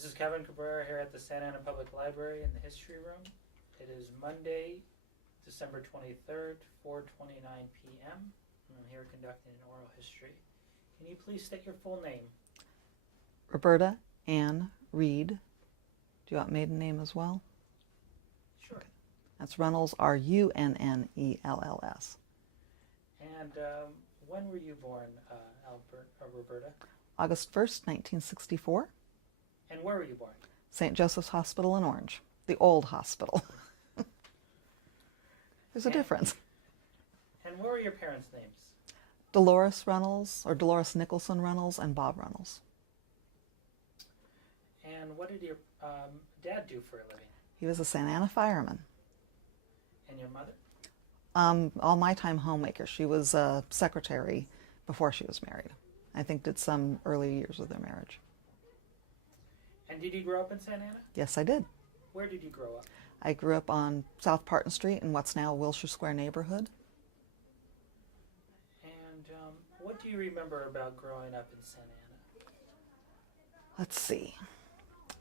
This is Kevin Cabrera here at the Santa Ana Public Library in the History Room. It is Monday, December 23rd, 4:29 p.m. and I'm here conducting an oral history. Can you please state your full name? Roberta Ann Reed. Do you want maiden name as well? Sure. Okay. That's Runnels, Runnells. And when were you born, Roberta? August 1st, 1964. And where were you born? St. Joseph's Hospital in Orange, the old hospital. There's a difference. And what were your parents' names? Dolores Runnels, or Dolores Nicholson Runnels, and Bob Runnels. And what did your dad do for a living? He was a Santa Ana fireman. And your mother? All my time homemaker. She was a secretary before she was married. I think did some early years of their marriage. And did you grow up in Santa Ana? Yes, I did. Where did you grow up? I grew up on South Parton Street in what's now Wilshire Square neighborhood. And what do you remember about growing up in Santa Ana? Let's see.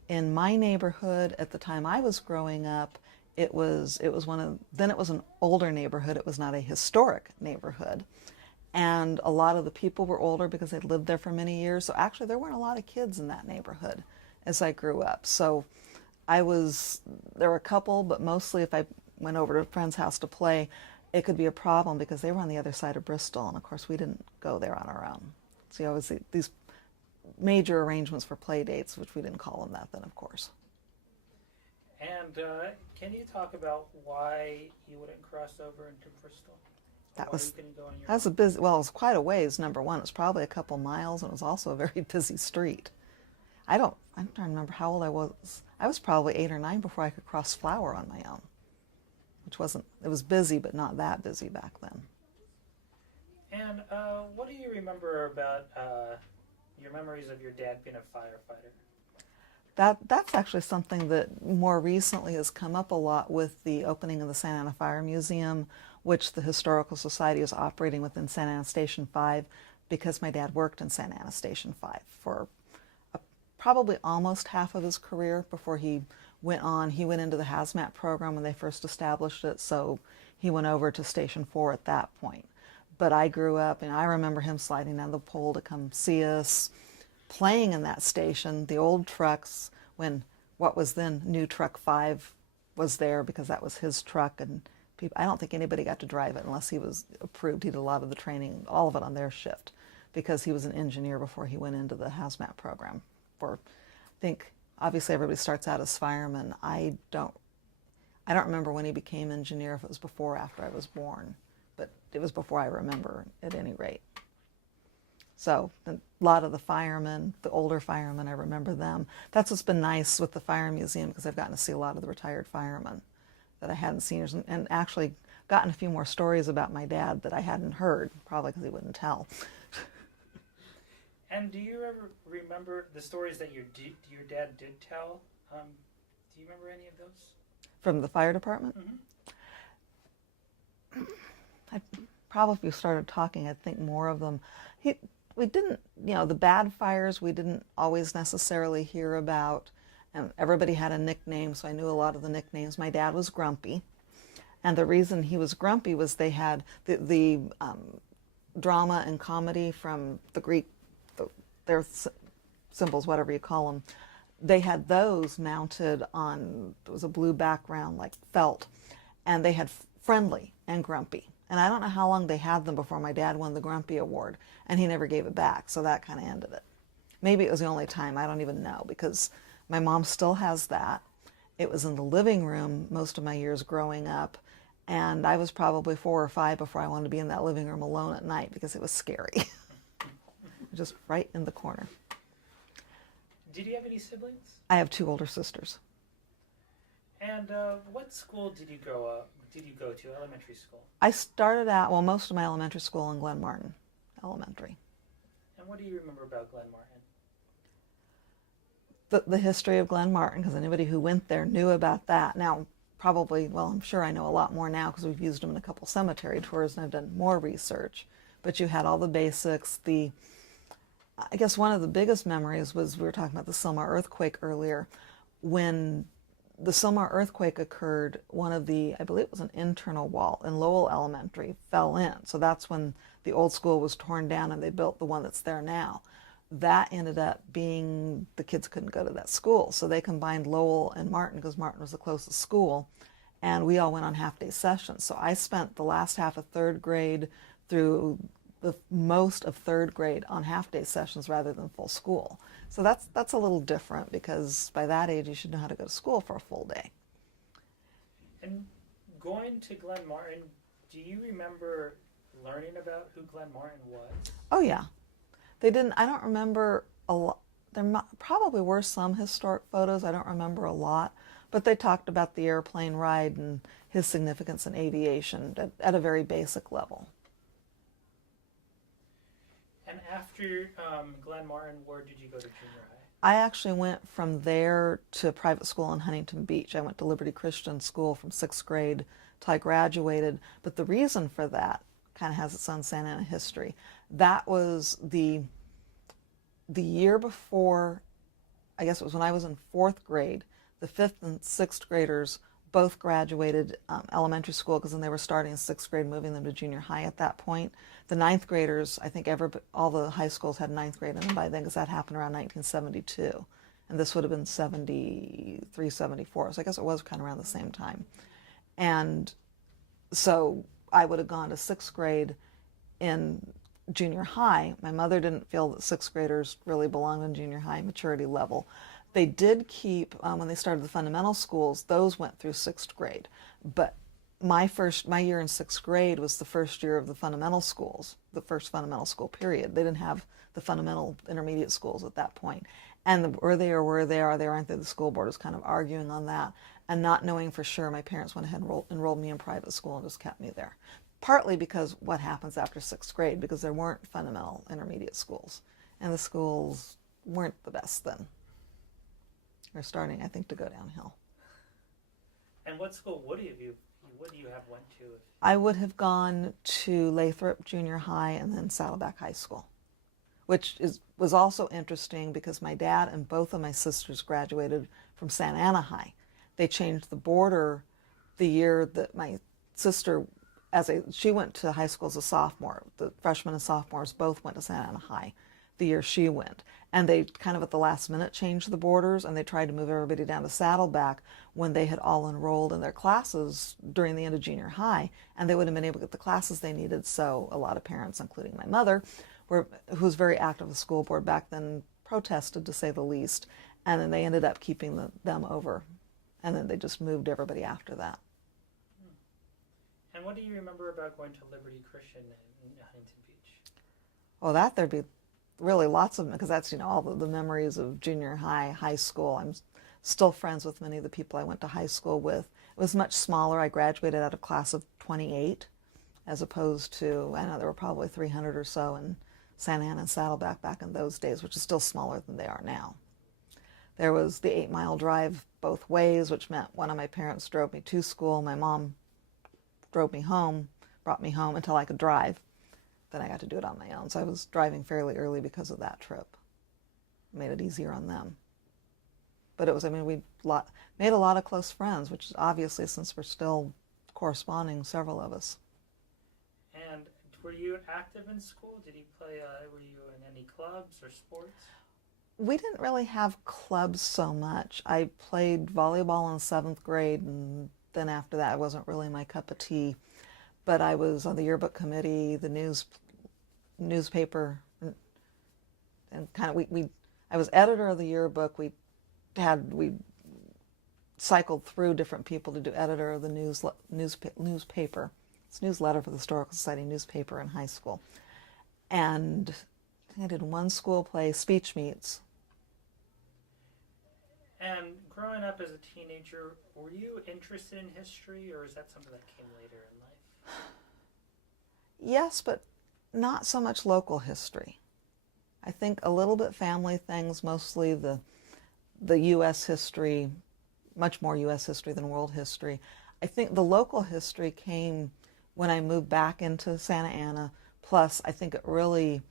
In my neighborhood at the time I was growing up, it was then it was an older neighborhood. It was not a historic neighborhood. And a lot of the people were older because they'd lived there for many years. So actually there weren't a lot of kids in that neighborhood as I grew up. So there were a couple, but mostly if I went over to a friend's house to play, it could be a problem because they were on the other side of Bristol. And of course we didn't go there on our own. So you always these major arrangements for play dates, which we didn't call them that then, of course. And can you talk about why you wouldn't cross over into Bristol? That was go on your a busy, well, it was quite a ways, number one. It was probably a couple miles, and it was also a very busy street. I'm trying to remember how old I was. I was probably 8 or 9 before I could cross Flower on my own, which wasn't, it was busy, but not that busy back then. And what do you remember about your memories of your dad being a firefighter? That's actually something that more recently has come up a lot with the opening of the Santa Ana Fire Museum, which the Historical Society is operating within Santa Ana Station 5, because my dad worked in Santa Ana Station 5 for probably almost half of his career before he went on. He went into the hazmat program when they first established it, so he went over to Station 4 at that point. But I grew up, and I remember him sliding down the pole to come see us, playing in that station, the old trucks, when what was then new Truck 5 was there, because that was his truck, and I don't think anybody got to drive it unless he was approved. He did a lot of the training, all of it on their shift, because he was an engineer before he went into the hazmat program. I think obviously everybody starts out as fireman. I don't remember when he became engineer, if it was before or after I was born, but it was before I remember at any rate. So a lot of the firemen, the older firemen, I remember them. That's what's been nice with the Fire Museum, because I've gotten to see a lot of the retired firemen that I hadn't seen, and actually gotten a few more stories about my dad that I hadn't heard, probably because he wouldn't tell. And do you ever remember the stories that your dad did tell? Do you remember any of those? From the fire department? Mm-hmm. Probably if you started talking, I'd think more of them. We didn't, the bad fires we didn't always necessarily hear about. And everybody had a nickname, so I knew a lot of the nicknames. My dad was Grumpy. And the reason he was grumpy was they had the drama and comedy from the Greek, their symbols, whatever you call them. They had those mounted on, it was a blue background like felt, and they had Friendly and Grumpy. And I don't know how long they had them before my dad won the Grumpy Award, and he never gave it back, so that kind of ended it. Maybe it was the only time, I don't even know, because my mom still has that. It was in the living room most of my years growing up, and I was probably 4 or 5 before I wanted to be in that living room alone at night because it was scary. Just right in the corner. Did you have any siblings? I have 2 older sisters. And what school did you go to, elementary school? I started out, well, most of my elementary school in Glen Martin Elementary. And what do you remember about Glen Martin? The history of Glen Martin, because anybody who went there knew about that. Now, probably, well, I'm sure I know a lot more now because we've used them in a couple cemetery tours and I've done more research. But you had all the basics, the I guess one of the biggest memories was, we were talking about the Sylmar earthquake earlier. When the Sylmar earthquake occurred, one of the, I believe it was an internal wall in Lowell Elementary, fell in. So that's when the old school was torn down and they built the one that's there now. That ended up being, the kids couldn't go to that school. So they combined Lowell and Martin, because Martin was the closest school, and we all went on half-day sessions. So I spent the last half of third grade through the most of third grade on half-day sessions rather than full school. So that's a little different, because by that age you should know how to go to school for a full day. And going to Glen Martin, do you remember learning about who Glen Martin was? Oh yeah. They didn't, I don't remember a lot. There probably were some historic photos, I don't remember a lot, but they talked about the airplane ride and his significance in aviation at a very basic level. And after Glen Martin, where did you go to junior high? I actually went from there to private school in Huntington Beach. I went to Liberty Christian School from 6th grade till I graduated. But the reason for that kind of has its own Santa Ana history. That was the year before, I guess it was when I was in 4th grade, the 5th and 6th graders both graduated elementary school, because then they were starting in 6th grade, moving them to junior high at that point. The 9th graders, I think all the high schools had 9th grade in them by then, because that happened around 1972. And this would have been 73, 74. So I guess it was kind of around the same time. And so I would have gone to 6th grade in junior high. My mother didn't feel that 6th graders really belonged in junior high maturity level. They did keep, when they started the fundamental schools, those went through 6th grade. But my year in 6th grade was the first year of the fundamental schools, the first fundamental school period. They didn't have the fundamental intermediate schools at that point. And where they are, where they aren't they, the school board was kind of arguing on that. And not knowing for sure, my parents went ahead and enrolled me in private school and just kept me there. Partly because what happens after 6th grade, because there weren't fundamental intermediate schools. And the schools weren't the best then. They're starting, I think, to go downhill. And what school would you have went to? I would have gone to Lathrop Junior High and then Saddleback High School, which was also interesting because my dad and both of my sisters graduated from Santa Ana High. They changed the border the year that my sister, she went to high school as a sophomore. The freshmen and sophomores both went to Santa Ana High the year she went. And they kind of at the last minute changed the borders, and they tried to move everybody down to Saddleback when they had all enrolled in their classes during the end of junior high, and they would have been able to get the classes they needed. So a lot of parents, including my mother, who was very active with the school board back then, protested, to say the least, and then they ended up keeping them over, and then they just moved everybody after that. And what do you remember about going to Liberty Christian in Huntington Beach? Well, there'd be really lots of them, because that's, all the memories of junior high, high school. I'm still friends with many of the people I went to high school with. It was much smaller. I graduated out of class of 28, as opposed to, I know there were probably 300 or so in Santa Ana and Saddleback back in those days, which is still smaller than they are now. There was the 8-mile drive both ways, which meant one of my parents drove me to school. My mom drove me home, brought me home until I could drive. Then I got to do it on my own. So I was driving fairly early because of that trip. It made it easier on them. But it was, we made a lot of close friends, which is obviously, since we're still corresponding, several of us. And were you active in school? Were you in any clubs or sports? We didn't really have clubs so much. I played volleyball in 7th grade, and then after that it wasn't really my cup of tea. But I was on the yearbook committee, the newspaper, and kind of I was editor of the yearbook. We cycled through different people to do editor of the newspaper. It's newsletter for the Historical Society newspaper in high school. And I think I did one school play, speech meets. And growing up as a teenager, were you interested in history, or is that something that came later in life? Yes, but not so much local history. I think a little bit family things, mostly the U.S. history, much more U.S. history than world history. I think the local history came when I moved back into Santa Ana. Plus, I think it really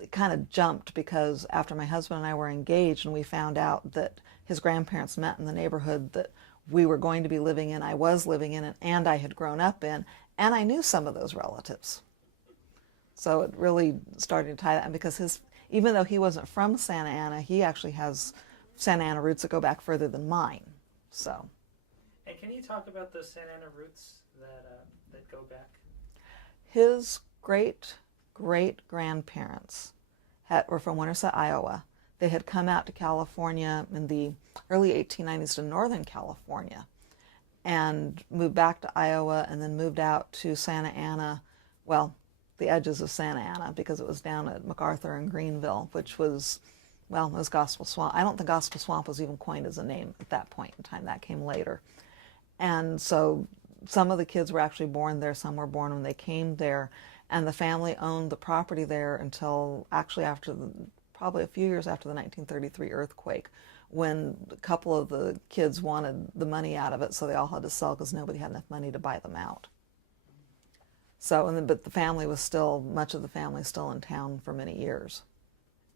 it kind of jumped because after my husband and I were engaged and we found out that his grandparents met in the neighborhood that we were going to be living in, I was living in, and I had grown up in, and I knew some of those relatives. So it really started to tie that in because even though he wasn't from Santa Ana, he actually has Santa Ana roots that go back further than mine. So. And can you talk about those Santa Ana roots that go back? His great-great-grandparents were from Winterset, Iowa. They had come out to California in the early 1890s to Northern California and moved back to Iowa and then moved out to Santa Ana, well, the edges of Santa Ana, because it was down at MacArthur and Greenville, which was, well, it was Gospel Swamp. I don't think Gospel Swamp was even coined as a name at that point in time. That came later. And so some of the kids were actually born there. Some were born when they came there. And the family owned the property there until actually probably a few years after the 1933 earthquake, when a couple of the kids wanted the money out of it, so they all had to sell because nobody had enough money to buy them out. So, but the family was much of the family still in town for many years.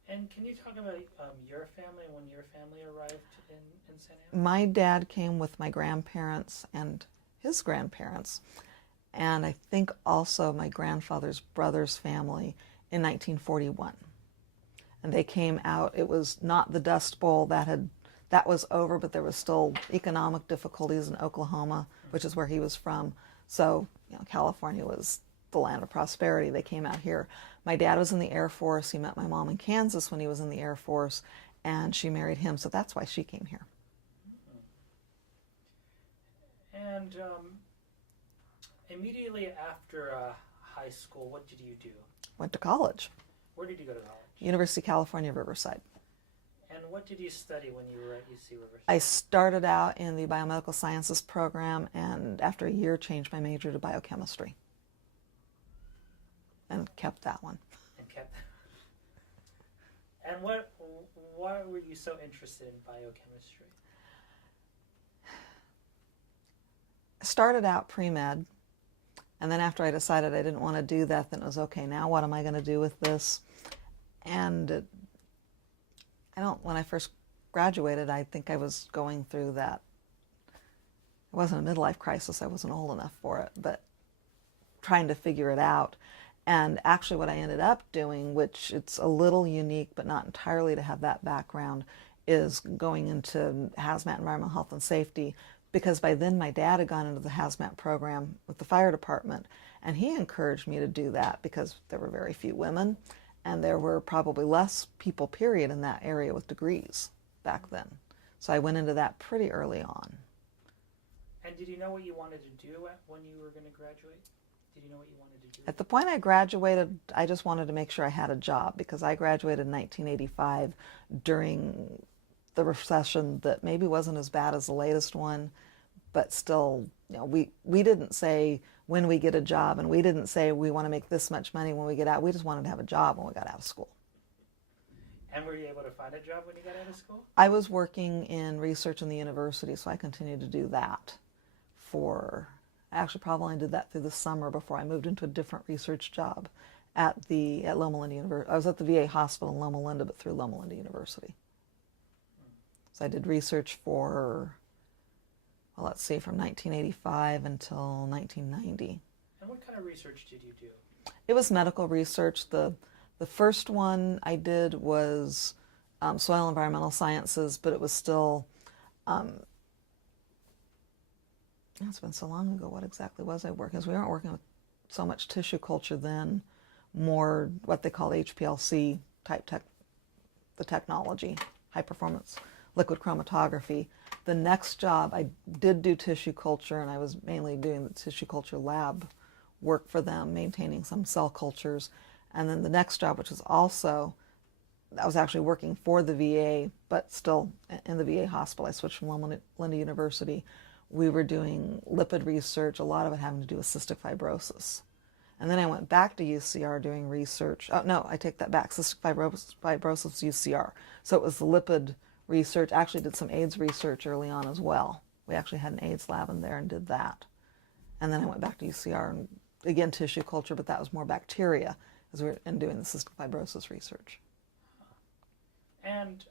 And can you talk about your family, when your family arrived in Santa Ana? My dad came with my grandparents and his grandparents, and I think also my grandfather's brother's family in 1941. And they came out. It was not the Dust Bowl that was over, but there was still economic difficulties in Oklahoma, which is where he was from. So, California was the land of prosperity. They came out here. My dad was in the Air Force. He met my mom in Kansas when he was in the Air Force, and she married him, so that's why she came here. And immediately after high school, what did you do? Went to college. Where did you go to college? University of California, Riverside. And what did you study when you were at UC Riverside? I started out in the biomedical sciences program, and after a year changed my major to biochemistry. And kept that one. And why were you so interested in biochemistry? I started out pre-med, and then after I decided I didn't want to do that, then it was okay, now what am I going to do with this? And when I first graduated, I think I was going through that. It wasn't a midlife crisis, I wasn't old enough for it, but trying to figure it out. And actually what I ended up doing, which it's a little unique, but not entirely to have that background, is going into hazmat, environmental health and safety, because by then my dad had gone into the hazmat program with the fire department, and he encouraged me to do that because there were very few women, and there were probably less people, period, in that area with degrees back then. So I went into that pretty early on. And did you know what you wanted to do when you were going to graduate? Did you know what you wanted to do? At the point I graduated, I just wanted to make sure I had a job, because I graduated in 1985 during the recession that maybe wasn't as bad as the latest one, but still, we didn't say when we get a job, and we didn't say we want to make this much money when we get out. We just wanted to have a job when we got out of school. And were you able to find a job when you got out of school? I was working in research in the university, so I continued to do that I actually probably did that through the summer before I moved into a different research job at Loma Linda University. I was at the VA hospital in Loma Linda, but through Loma Linda University. So I did research for, well, let's see, from 1985 until 1990. And what kind of research did you do? It was medical research. The first one I did was soil environmental sciences, but it was still, it's been so long ago, what exactly was I working? Because we weren't working with so much tissue culture then, more what they call HPLC type the technology, high performance liquid chromatography. The next job, I did do tissue culture, and I was mainly doing the tissue culture lab work for them, maintaining some cell cultures. And then the next job, which was also, I was actually working for the VA, but still in the VA hospital. I switched from Loma Linda University. We were doing lipid research, a lot of it having to do with cystic fibrosis. And then I went back to UCR doing research. Oh, no, I take that back. Cystic fibrosis UCR. So it was the lipid research. Actually did some AIDS research early on as well. We actually had an AIDS lab in there and did that. And then I went back to UCR and again tissue culture, but that was more bacteria. because we're doing the cystic fibrosis research. And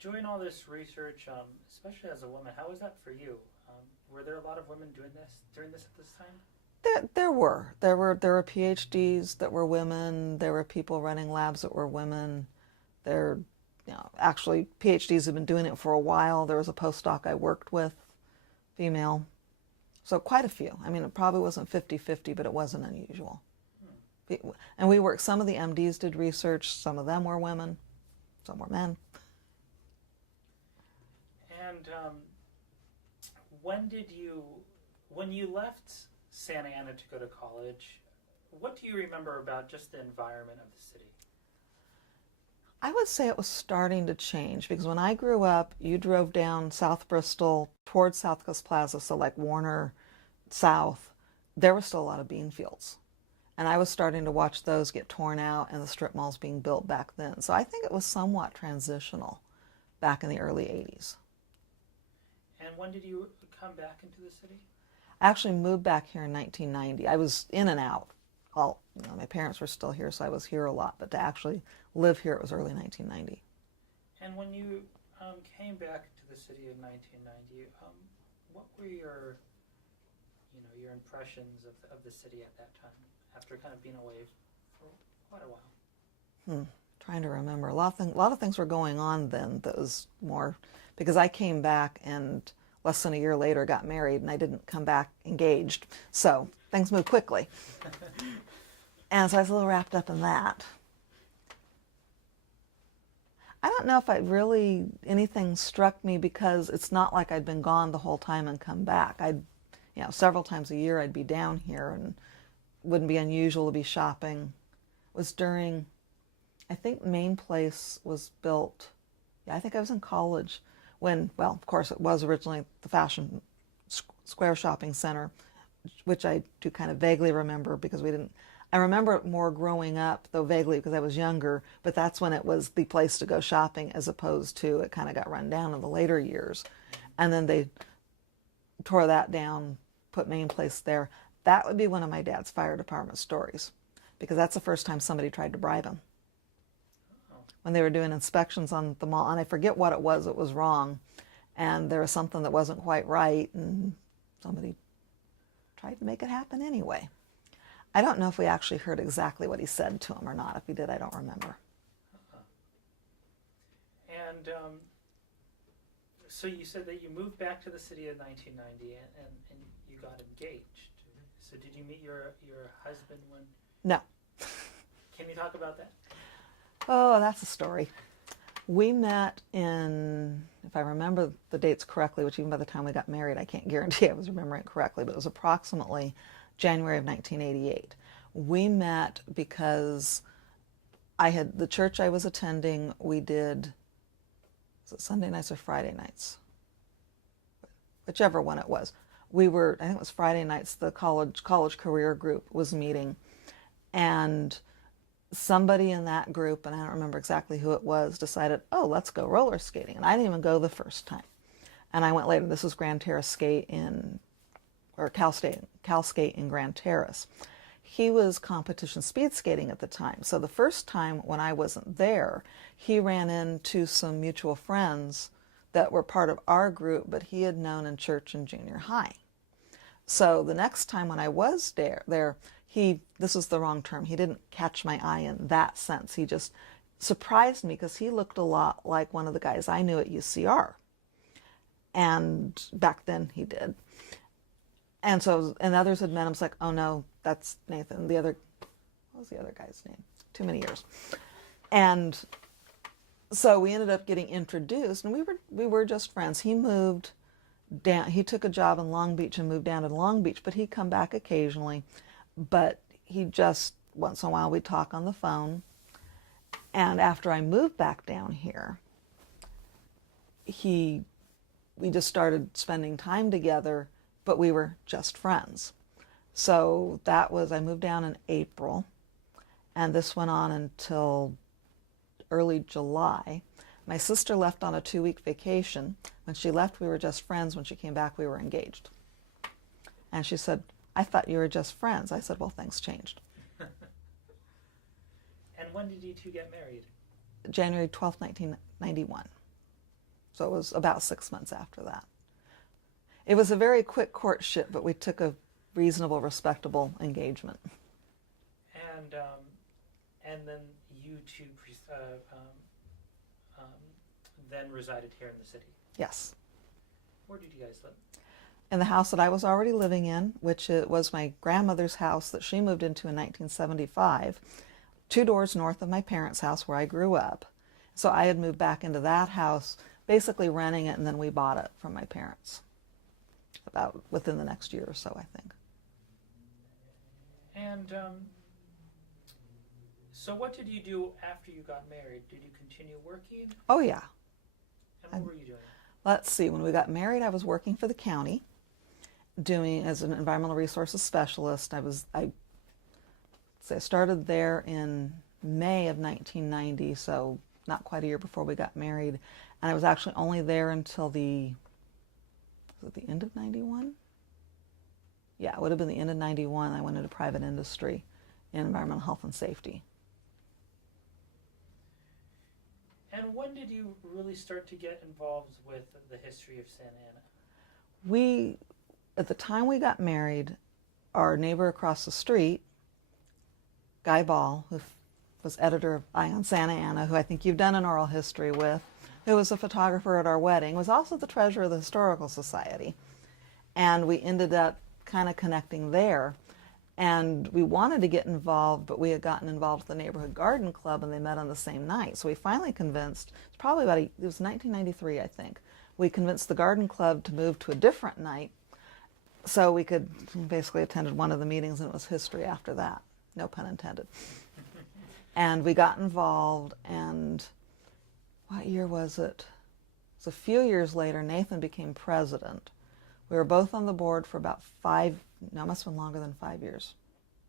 doing all this research, especially as a woman, how was that for you? Were there a lot of women doing this at this time? There were PhDs that were women. There were people running labs that were women. Actually, PhDs have been doing it for a while. There was a postdoc I worked with, female. So quite a few. I mean, it probably wasn't 50-50, but it wasn't unusual. And some of the MDs did research. Some of them were women. Some were men. And when you left Santa Ana to go to college, what do you remember about just the environment of the city? I would say it was starting to change, because when I grew up, you drove down South Bristol towards South Coast Plaza, so like Warner South, there was still a lot of bean fields. And I was starting to watch those get torn out and the strip malls being built back then. So I think it was somewhat transitional back in the early 80s. And when did you come back into the city? I actually moved back here in 1990. I was in and out. My parents were still here, so I was here a lot. But to actually live here, it was early 1990. And when you came back to the city in 1990, what were your impressions of the city at that time, after kind of being away for quite a while? Trying to remember. A lot of things were going on then that was more, because I came back and less than a year later got married, and I didn't come back engaged. So things moved quickly. And so I was a little wrapped up in that. I don't know if anything struck me, because it's not like I'd been gone the whole time and come back. Several times a year I'd be down here, and it wouldn't be unusual to be shopping. It was during, I think Main Place was built, I think I was in college when, well, of course it was originally the Fashion Square Shopping Center, which I do kind of vaguely remember, because I remember it more growing up, though vaguely because I was younger, but that's when it was the place to go shopping, as opposed to it kind of got run down in the later years. And then they tore that down, put Main Place there. That would be one of my dad's fire department stories, because that's the first time somebody tried to bribe him. When they were doing inspections on the mall, and I forget what it was wrong, and there was something that wasn't quite right, and somebody tried to make it happen anyway. I don't know if we actually heard exactly what he said to him or not. If he did, I don't remember. And so you said that you moved back to the city in 1990, and you got engaged. So did you meet your husband when? No. Can you talk about that? Oh, that's a story. We met in, if I remember the dates correctly, which even by the time we got married, I can't guarantee I was remembering it correctly, but it was approximately January of 1988. We met because the church I was attending, we did, was it Sunday nights or Friday nights? Whichever one it was. I think it was Friday nights, the college career group was meeting, and somebody in that group, and I don't remember exactly who it was, decided, oh, let's go roller skating. And I didn't even go the first time. And I went later. This was Grand Terrace Skate Cal Skate in Grand Terrace. He was competition speed skating at the time. So the first time when I wasn't there, he ran into some mutual friends that were part of our group, but he had known in church and junior high. So the next time when I was there, this is the wrong term, he didn't catch my eye in that sense. He just surprised me, because he looked a lot like one of the guys I knew at UCR. And back then he did. And so, and others had met him. It's like, oh no, that's Nathan. What was the other guy's name? Too many years. And so we ended up getting introduced, and we were just friends. He moved down. He took a job in Long Beach and moved down to Long Beach, but he'd come back occasionally. But he just, once in a while, we'd talk on the phone. And after I moved back down here, we just started spending time together, but we were just friends. So I moved down in April, and this went on until early July. My sister left on a 2-week vacation. When she left, we were just friends. When she came back, we were engaged. And she said, I thought you were just friends. I said, well, things changed. And when did you two get married? January 12th, 1991. So it was about 6 months after that. It was a very quick courtship, but we took a reasonable, respectable engagement. And then you two then resided here in the city. Yes. Where did you guys live? In the house that I was already living in, which it was my grandmother's house that she moved into in 1975, 2 doors north of my parents' house where I grew up. So I had moved back into that house, basically renting it, and then we bought it from my parents about within the next year or so, I think. And so what did you do after you got married? Did you continue working? Oh, yeah. And what were you doing? Let's see, when we got married, I was working for the county, doing as an environmental resources specialist. I started there in May of 1990, so not quite a year before we got married. And I was actually only there until the end of 91? Yeah, it would have been the end of 91. I went into private industry in environmental health and safety. And when did you really start to get involved with the history of Santa Ana? At the time we got married, our neighbor across the street, Guy Ball, who was editor of Eye on Santa Ana, who I think you've done an oral history with, who was a photographer at our wedding, was also the treasurer of the Historical Society. And we ended up kind of connecting there. And we wanted to get involved, but we had gotten involved with the Neighborhood Garden Club, and they met on the same night. So we finally convinced, it was 1993, I think, we convinced the Garden Club to move to a different night so we could basically attend one of the meetings, and it was history after that. No pun intended. And we got involved, and what year was it? It was a few years later, Nathan became president. We were both on the board for about it must have been longer than 5 years.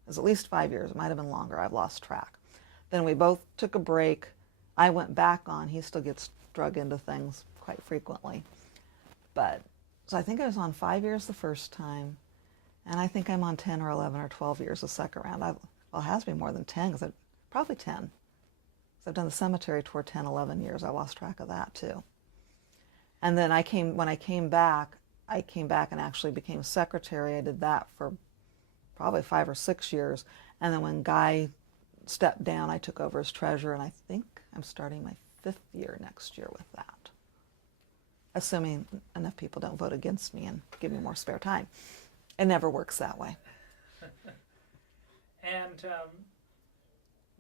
It was at least 5 years. It might have been longer. I've lost track. Then we both took a break. I went back on. He still gets drug into things quite frequently. So I think I was on 5 years the first time, and I think I'm on 10 or 11 or 12 years the second round. Well, it has to be more than 10, probably 10. Because I've done the cemetery tour 10, 11 years. I lost track of that too. And then when I came back and actually became secretary. I did that for probably 5 or 6 years. And then when Guy stepped down, I took over as treasurer, and I think I'm starting my 5th year next year with that. Assuming enough people don't vote against me and give me more spare time. It never works that way. And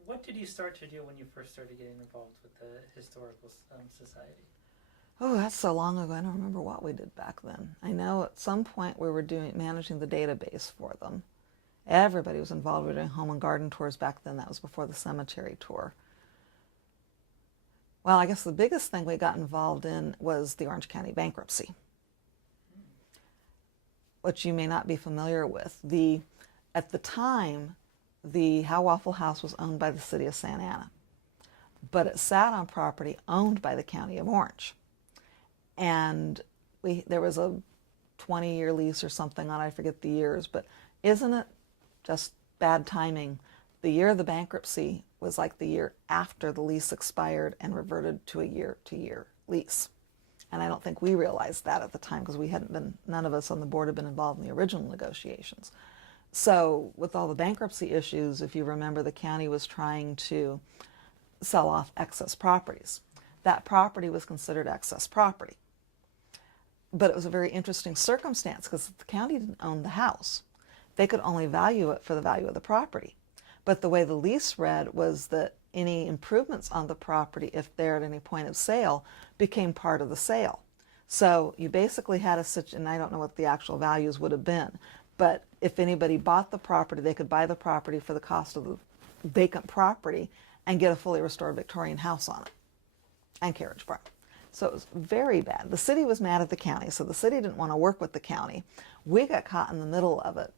what did you start to do when you first started getting involved with the Historical Society? Oh, that's so long ago. I don't remember what we did back then. I know at some point we were managing the database for them. Everybody was involved. We were doing home and garden tours back then. That was before the cemetery tour. Well, I guess the biggest thing we got involved in was the Orange County bankruptcy, which you may not be familiar with. At the time, the How Waffle House was owned by the city of Santa Ana, but it sat on property owned by the county of Orange. And there was a 20-year lease or something on, I forget the years, but isn't it just bad timing? The year of the bankruptcy was like the year after the lease expired and reverted to a year-to-year lease. And I don't think we realized that at the time because none of us on the board had been involved in the original negotiations. So with all the bankruptcy issues, if you remember, the county was trying to sell off excess properties. That property was considered excess property. But it was a very interesting circumstance because the county didn't own the house. They could only value it for the value of the property. But the way the lease read was that any improvements on the property, if they're at any point of sale, became part of the sale. So you basically had and I don't know what the actual values would have been, but if anybody bought the property, they could buy the property for the cost of the vacant property and get a fully restored Victorian house on it and carriage barn. So it was very bad. The city was mad at the county, so the city didn't want to work with the county. We got caught in the middle of it,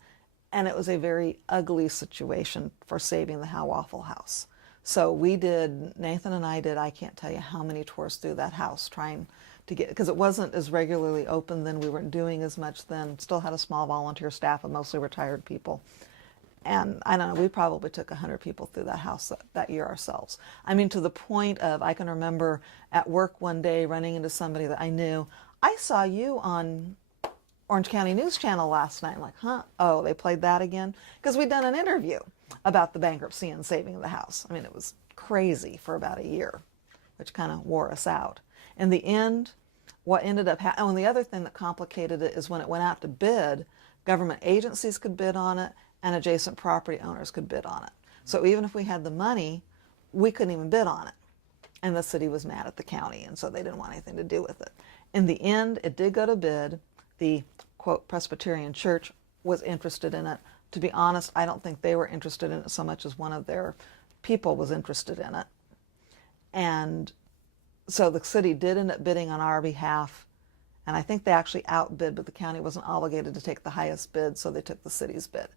and it was a very ugly situation for saving the How Waffle House. So Nathan and I did, I can't tell you how many tours through that house trying to get, because it wasn't as regularly open then, we weren't doing as much then, still had a small volunteer staff of mostly retired people. And I don't know, we probably took 100 people through that house that year ourselves. I mean, to the point of, I can remember at work one day running into somebody that I knew. I saw you on Orange County News Channel last night. I'm like, huh? Oh, they played that again? Because we'd done an interview about the bankruptcy and saving of the house. I mean, it was crazy for about a year, which kind of wore us out. In the end, what ended up happening, and the other thing that complicated it is when it went out to bid, government agencies could bid on it and adjacent property owners could bid on it. So even if we had the money, we couldn't even bid on it. And the city was mad at the county, and so they didn't want anything to do with it. In the end, it did go to bid. The, quote, Presbyterian Church was interested in it. To be honest, I don't think they were interested in it so much as one of their people was interested in it. And so the city did end up bidding on our behalf, and I think they actually outbid, but the county wasn't obligated to take the highest bid, so they took the city's bid.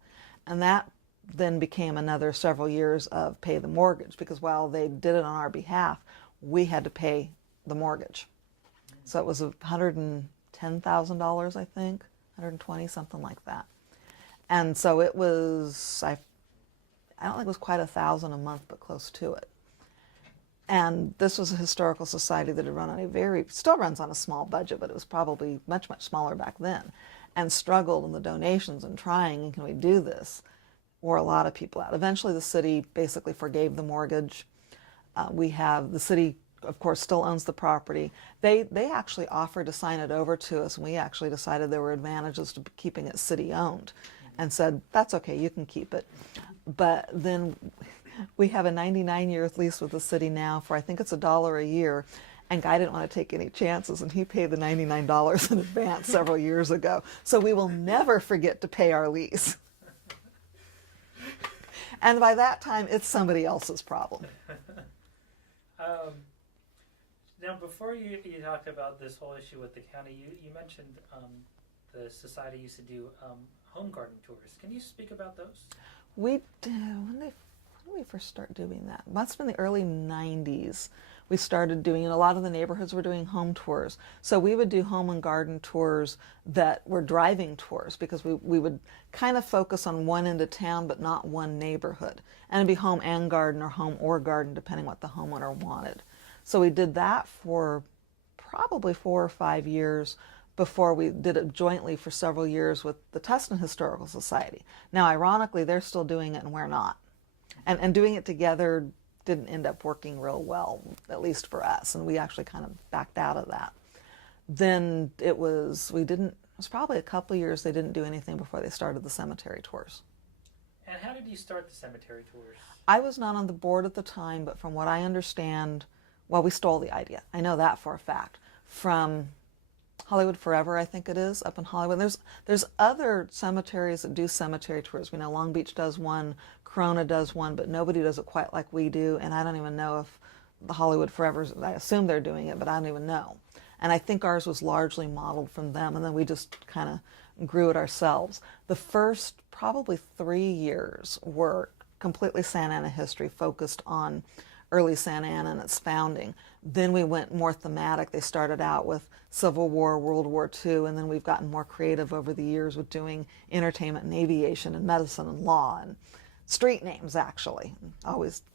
And that then became another several years of pay the mortgage, because while they did it on our behalf, we had to pay the mortgage. So it was $110,000, I think, 120, something like that. And so it was, I don't think it was quite $1,000 a month, but close to it. And this was a historical society that had run on still runs on a small budget, but it was probably much, much smaller back then, and struggled in the donations and trying, and can we do this? Wore a lot of people out. Eventually the city basically forgave the mortgage. The city, of course, still owns the property. They actually offered to sign it over to us, and we actually decided there were advantages to keeping it city owned and said, that's okay, you can keep it. But then we have a 99-year lease with the city now for, I think it's $1 a year, and Guy didn't want to take any chances, and he paid the $99 in advance several years ago. So we will never forget to pay our lease. And by that time, it's somebody else's problem. Now, before you talked about this whole issue with the county, you mentioned the society used to do home garden tours. Can you speak about those? We do. When did we first start doing that? Must have been the early 90s. We started doing, a lot of the neighborhoods were doing home tours. So we would do home and garden tours that were driving tours, because we would kind of focus on one end of town but not one neighborhood. And it'd be home and garden, or home or garden, depending what the homeowner wanted. So we did that for probably 4 or 5 years before we did it jointly for several years with the Tustin Historical Society. Now, ironically, they're still doing it and we're not. And doing it together didn't end up working real well, at least for us, and we actually kind of backed out of that. Then it was probably a couple of years they didn't do anything before they started the cemetery tours. And how did you start the cemetery tours? I was not on the board at the time, but from what I understand, well, we stole the idea. I know that for a fact. From Hollywood Forever, I think it is, up in Hollywood. There's other cemeteries that do cemetery tours. We know Long Beach does one, Corona does one, but nobody does it quite like we do, and I don't even know if the Hollywood Forevers, I assume they're doing it, but I don't even know. And I think ours was largely modeled from them, and then we just kind of grew it ourselves. The first probably 3 years were completely Santa Ana history, focused on early Santa Ana and its founding. Then we went more thematic. They started out with Civil War, World War II, and then we've gotten more creative over the years with doing entertainment and aviation and medicine and law and street names, actually.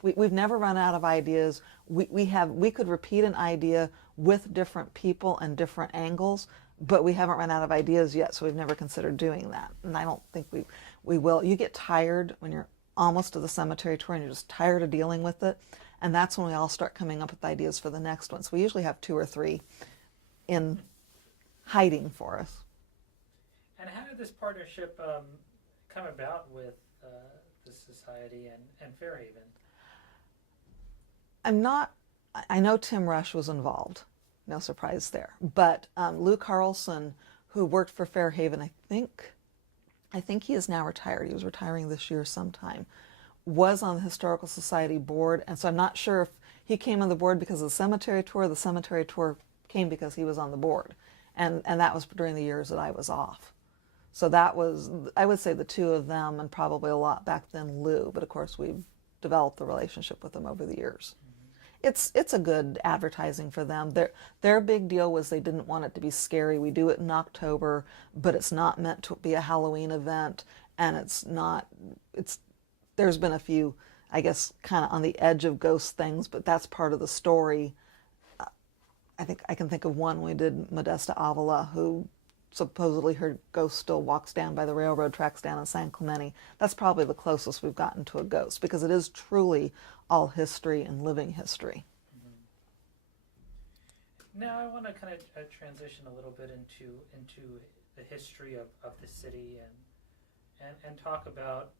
We've never run out of ideas. We could repeat an idea with different people and different angles, but we haven't run out of ideas yet, so we've never considered doing that. And I don't think we will. You get tired when you're almost to the cemetery tour and you're just tired of dealing with it. And that's when we all start coming up with ideas for the next one. So we usually have 2 or 3 in hiding for us. And how did this partnership come about with the society and Fairhaven? I know Tim Rush was involved. No surprise there. But Lou Carlson, who worked for Fairhaven, I think he is now retired. He was retiring this year sometime. Was on the Historical Society board, and so I'm not sure if he came on the board because of the cemetery tour came because he was on the board, and that was during the years that I was off. So that was, I would say, the 2 of them, and probably a lot back then Lou, but of course we've developed the relationship with them over the years. Mm-hmm. It's a good advertising for them. Their big deal was they didn't want it to be scary. We do it in October, but it's not meant to be a Halloween event. and there's been a few, I guess, kind of on the edge of ghost things, but that's part of the story. I think I can think of one we did, Modesta Avila, who supposedly her ghost still walks down by the railroad tracks down in San Clemente. That's probably the closest we've gotten to a ghost, because it is truly all history and living history. Now I want to kind of transition a little bit into the history of the city and talk about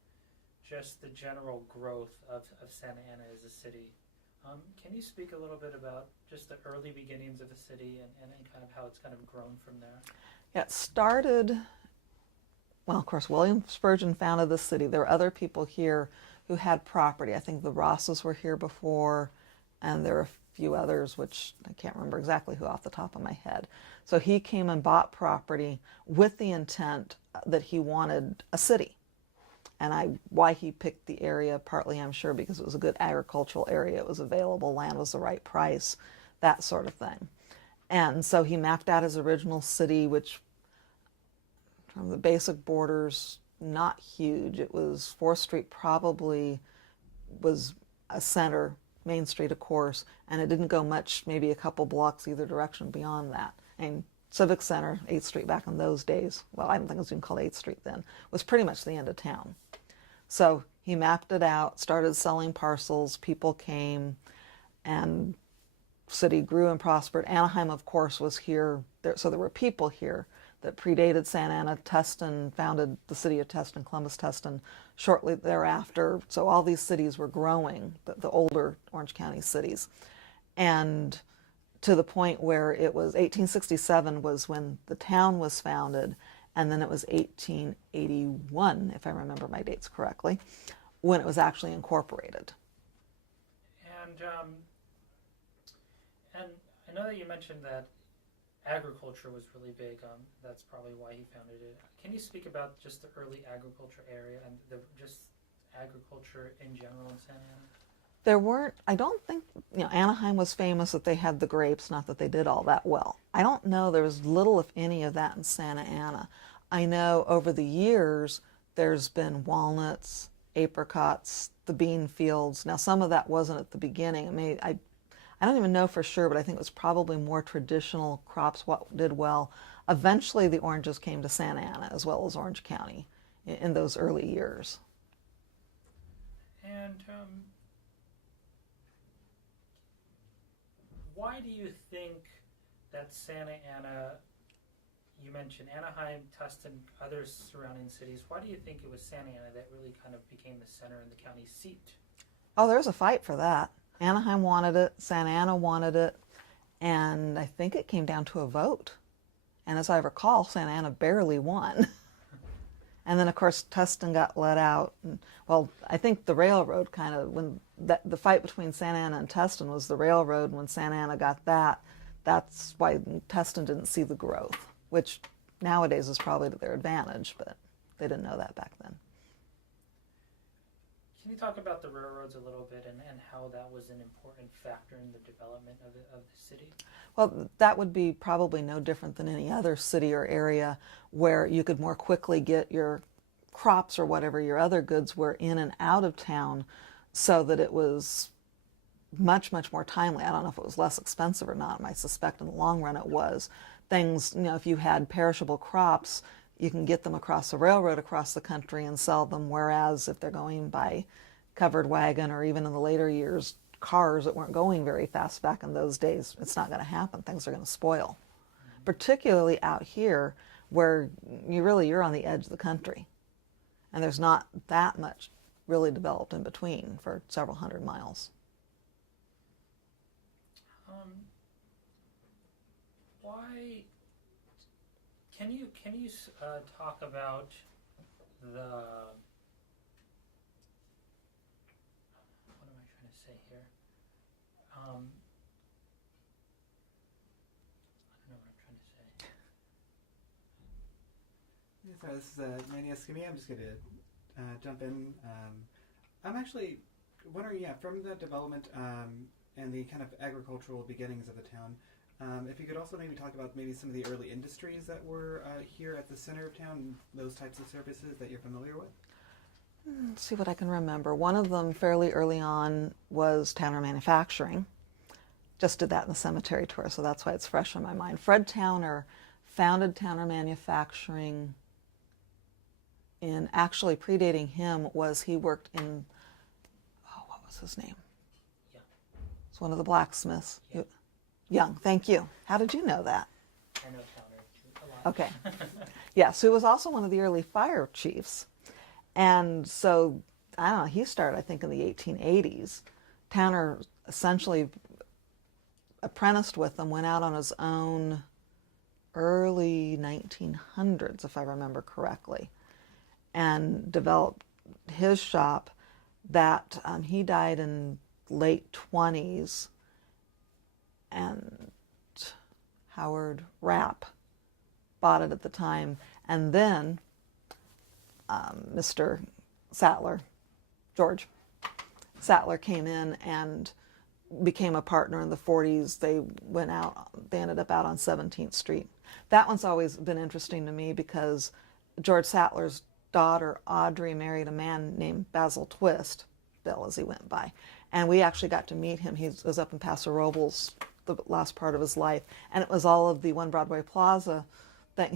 just the general growth of Santa Ana as a city. Can you speak a little bit about just the early beginnings of the city and kind of how it's kind of grown from there? Yeah, it started, well, of course, William Spurgeon founded the city. There were other people here who had property. I think the Rosses were here before, and there were a few others, which I can't remember exactly who off the top of my head. So he came and bought property with the intent that he wanted a city. And why he picked the area, partly I'm sure because it was a good agricultural area, it was available, land was the right price, that sort of thing. And so he mapped out his original city, which from the basic borders, not huge. It was 4th Street probably was a center, Main Street of course, and it didn't go much, maybe a couple blocks either direction beyond that. And Civic Center, 8th Street back in those days, well, I don't think it was even called 8th Street then, was pretty much the end of town. So he mapped it out, started selling parcels, people came, and city grew and prospered. Anaheim, of course, was here, so there were people here that predated Santa Ana. Tustin founded the city of Tustin, Columbus Tustin, shortly thereafter. So all these cities were growing, the older Orange County cities. And to the point where it was 1867 was when the town was founded, and then it was 1881, if I remember my dates correctly, when it was actually incorporated. And I know that you mentioned that agriculture was really big. That's probably why he founded it. Can you speak about just the early agriculture area and just agriculture in general in Santa Ana? There weren't, I don't think, Anaheim was famous that they had the grapes, not that they did all that well. I don't know, there was little, if any, of that in Santa Ana. I know over the years, there's been walnuts, apricots, the bean fields. Now, some of that wasn't at the beginning. I mean, I don't even know for sure, but I think it was probably more traditional crops what did well. Eventually, the oranges came to Santa Ana as well as Orange County in those early years. And why do you think that Santa Ana, you mentioned Anaheim, Tustin, other surrounding cities, why do you think it was Santa Ana that really kind of became the center and the county seat? Oh, there was a fight for that. Anaheim wanted it, Santa Ana wanted it, and I think it came down to a vote. And as I recall, Santa Ana barely won. And then, of course, Tustin got let out. And, well, I think the railroad kind of, the fight between Santa Ana and Tustin was the railroad. And when Santa Ana got that, that's why Tustin didn't see the growth, which nowadays is probably to their advantage, but they didn't know that back then. Can you talk about the railroads a little bit and how that was an important factor in the development of the city? Well, that would be probably no different than any other city or area where you could more quickly get your crops or whatever your other goods were in and out of town, so that it was much, much more timely. I don't know if it was less expensive or not. I suspect in the long run it was. Things, if you had perishable crops, you can get them across the railroad across the country and sell them, whereas if they're going by covered wagon or even in the later years, cars that weren't going very fast back in those days, it's not going to happen. Things are going to spoil. Mm-hmm. Particularly out here where you're on the edge of the country. And there's not that much really developed in between for several hundred miles. Why can you talk about the what am I trying to say here? I don't know what I'm trying to say. Yeah, so this is Manny Escamilla. I'm just going to jump in. I'm actually wondering, from the development and the kind of agricultural beginnings of the town, If you could also maybe talk about maybe some of the early industries that were here at the center of town, those types of services that you're familiar with. Let's see what I can remember. One of them fairly early on was Towner Manufacturing. Just did that in the cemetery tour, so that's why it's fresh in my mind. Fred Towner founded Towner Manufacturing. In actually predating him was he worked in, oh, what was his name? Young. It's one of the blacksmiths. Young. Young, thank you. How did you know that? I know Towner a lot. Okay. Yes, who was also one of the early fire chiefs. And so, I don't know, he started, I think, in the 1880s. Towner essentially apprenticed with them, went out on his own early 1900s, if I remember correctly, and developed his shop that he died in late 20s, and Howard Rapp bought it at the time, and then Mr. Sattler, George Sattler, came in and became a partner in the 40s. They ended up out on 17th Street. That one's always been interesting to me because George Sattler's daughter, Audrey, married a man named Basil Twist, Bill as he went by. And we actually got to meet him. He was up in Paso Robles the last part of his life. And it was all of the One Broadway Plaza that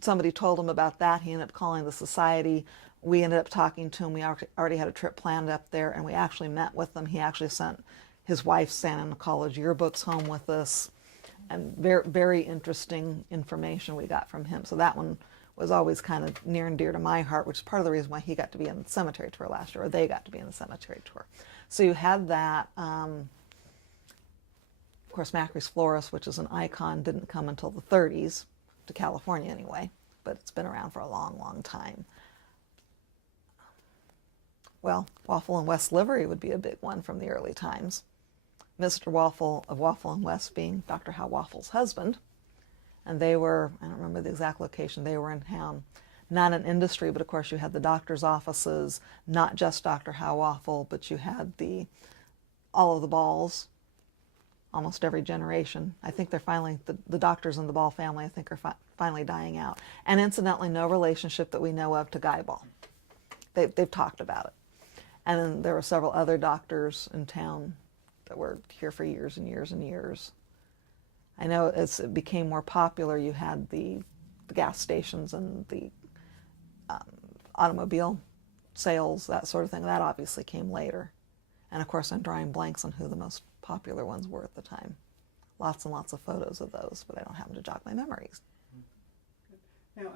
somebody told him about that. He ended up calling the society. We ended up talking to him. We already had a trip planned up there, and we actually met with them. He actually sent his wife's Santa Ana College yearbooks home with us, and very, very interesting information we got from him. So that one was always kind of near and dear to my heart, which is part of the reason why he got to be in the cemetery tour last year, or they got to be in the cemetery tour. So you had that. Of course, Macri's Florist, which is an icon, didn't come until the 30s, to California anyway, but it's been around for a long, long time. Well, Waffle and West Livery would be a big one from the early times. Mr. Waffle of Waffle and West being Dr. Hal Waffle's husband. And they were, I don't remember the exact location, they were in town. Not an industry, but of course you had the doctor's offices, not just Dr. Hal Waffle, but you had all of the balls, almost every generation. I think they're finally, the doctors in the Ball family, I think, are finally dying out. And incidentally, no relationship that we know of to Guy Ball. They've talked about it. And then there were several other doctors in town that were here for years and years and years. I know as it became more popular, you had the gas stations and the automobile sales, that sort of thing. That obviously came later. And of course, I'm drawing blanks on who the most popular ones were at the time. Lots and lots of photos of those, but I don't happen to jog my memories. Now,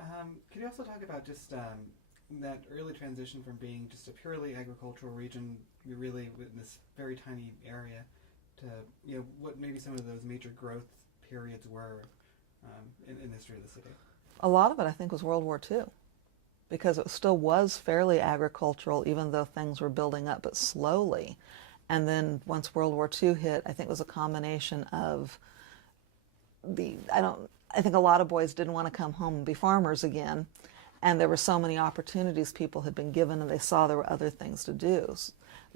could you also talk about just that early transition from being just a purely agricultural region, you're really in this very tiny area, to what maybe some of those major growth periods were in the history of the city? A lot of it, I think, was World War II, because it still was fairly agricultural, even though things were building up, but slowly. And then once World War II hit, I think it was a combination of I think a lot of boys didn't want to come home and be farmers again. And there were so many opportunities people had been given, and they saw there were other things to do.